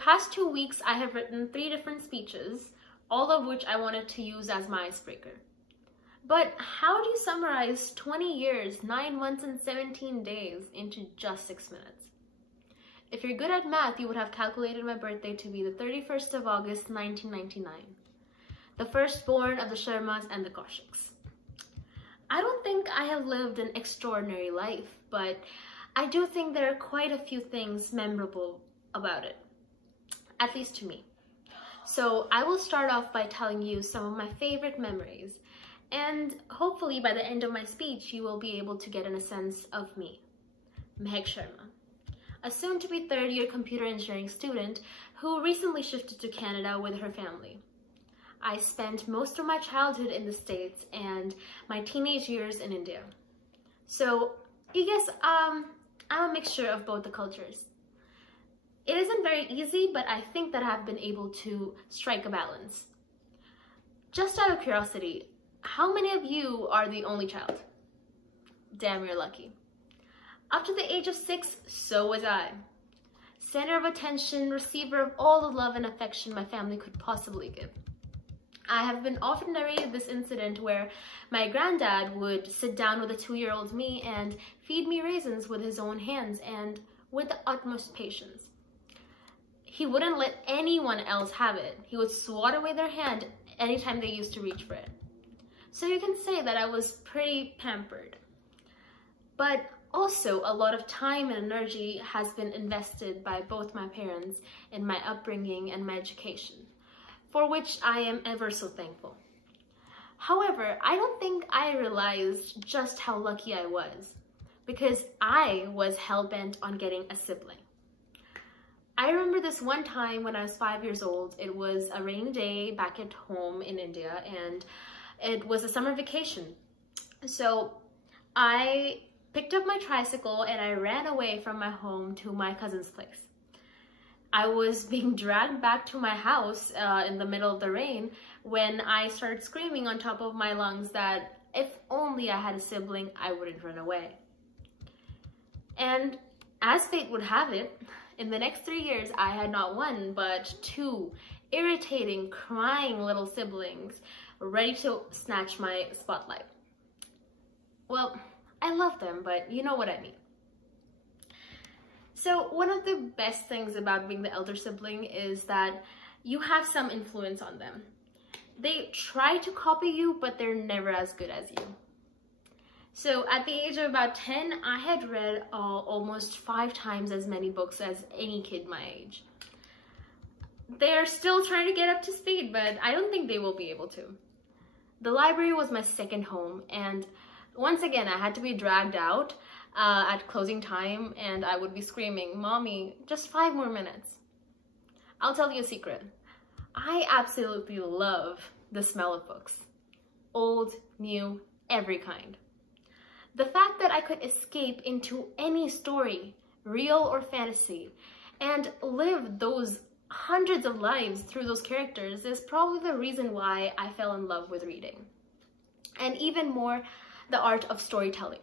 past 2 weeks, I have written 3 different speeches, all of which I wanted to use as my icebreaker. But how do you summarize 20 years, 9 months, and 17 days into just 6 minutes? If you're good at math, you would have calculated my birthday to be the 31st of August, 1999. The firstborn of the Sharmas and the Kaushiks. I don't think I have lived an extraordinary life, but I do think there are quite a few things memorable about it, at least to me. So I will start off by telling you some of my favorite memories, and hopefully by the end of my speech, you will be able to get a sense of me. Mehak Sharma, a soon-to-be third-year computer engineering student who recently shifted to Canada with her family. I spent most of my childhood in the States and my teenage years in India. So I guess I'm a mixture of both the cultures. It isn't very easy, but I think that I've been able to strike a balance. Just out of curiosity, how many of you are the only child? Damn, you're lucky. Up to the age of 6, so was I. Center of attention, receiver of all the love and affection my family could possibly give. I have been often narrated this incident where my granddad would sit down with a 2-year-old me and feed me raisins with his own hands and with the utmost patience. He wouldn't let anyone else have it. He would swat away their hand anytime they used to reach for it. So you can say that I was pretty pampered. But also, a lot of time and energy has been invested by both my parents in my upbringing and my education, for which I am ever so thankful. However, I don't think I realized just how lucky I was, because I was hell-bent on getting a sibling. I remember this one time when I was 5 years old. It was a rainy day back at home in India, and it was a summer vacation. So I picked up my tricycle and I ran away from my home to my cousin's place. I was being dragged back to my house in the middle of the rain when I started screaming on top of my lungs that if only I had a sibling, I wouldn't run away. And as fate would have it, in the next 3 years, I had not 1, but 2 irritating, crying little siblings ready to snatch my spotlight. Well, I love them, but you know what I mean. So one of the best things about being the elder sibling is that you have some influence on them. They try to copy you, but they're never as good as you. So at the age of about 10, I had read almost 5 times as many books as any kid my age. They're still trying to get up to speed, but I don't think they will be able to. The library was my second home, and once again, I had to be dragged out at closing time, and I would be screaming, "Mommy, just 5 more minutes." I'll tell you a secret. I absolutely love the smell of books. Old, new, every kind. The fact that I could escape into any story, real or fantasy, and live those hundreds of lives through those characters is probably the reason why I fell in love with reading. And even more, the art of storytelling.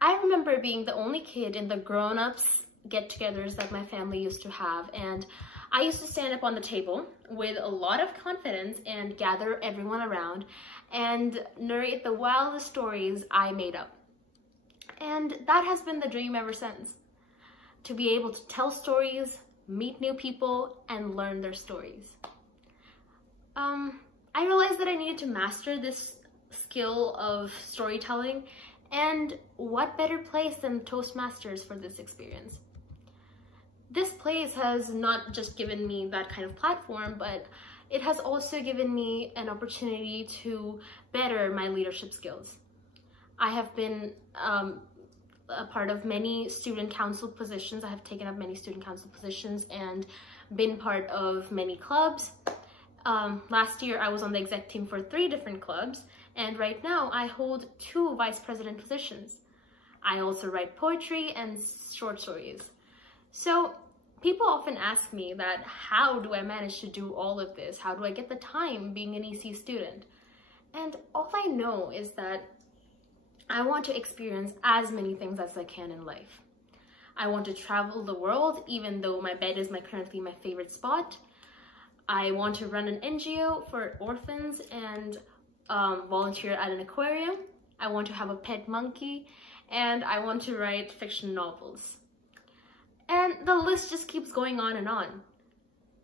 I remember being the only kid in the grown-ups get-togethers that my family used to have, and I used to stand up on the table with a lot of confidence and gather everyone around and narrate the wildest stories I made up. And that has been the dream ever since, to be able to tell stories, meet new people, and learn their stories. I realized that I needed to master this skill of storytelling, and what better place than Toastmasters for this experience? This place has not just given me that kind of platform, but it has also given me an opportunity to better my leadership skills. I have been a part of many student council positions. I have taken up many student council positions and been part of many clubs. Last year, I was on the exec team for 3 different clubs, and right now I hold 2 vice president positions. I also write poetry and short stories. So people often ask me that, how do I manage to do all of this? How do I get the time being an EC student? And all I know is that I want to experience as many things as I can in life. I want to travel the world, even though my bed is currently my favorite spot. I want to run an NGO for orphans and volunteer at an aquarium. I want to have a pet monkey, and I want to write fiction novels. And the list just keeps going on and on.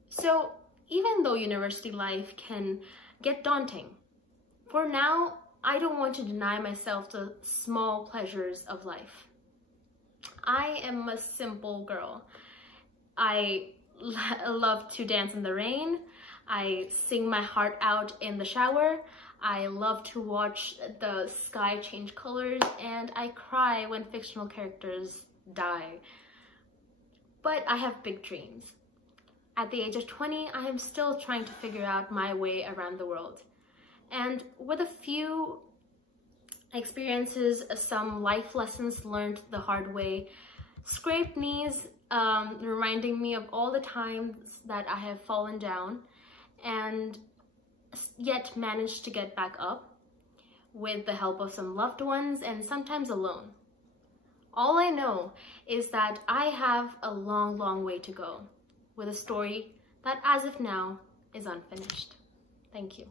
So even though university life can get daunting, for now, I don't want to deny myself the small pleasures of life. I am a simple girl. I love to dance in the rain. I sing my heart out in the shower. I love to watch the sky change colors, and I cry when fictional characters die. But I have big dreams. At the age of 20, I am still trying to figure out my way around the world. And with a few experiences, some life lessons learned the hard way, scraped knees, reminding me of all the times that I have fallen down and yet managed to get back up with the help of some loved ones and sometimes alone. All I know is that I have a long, long way to go with a story that as of now is unfinished. Thank you.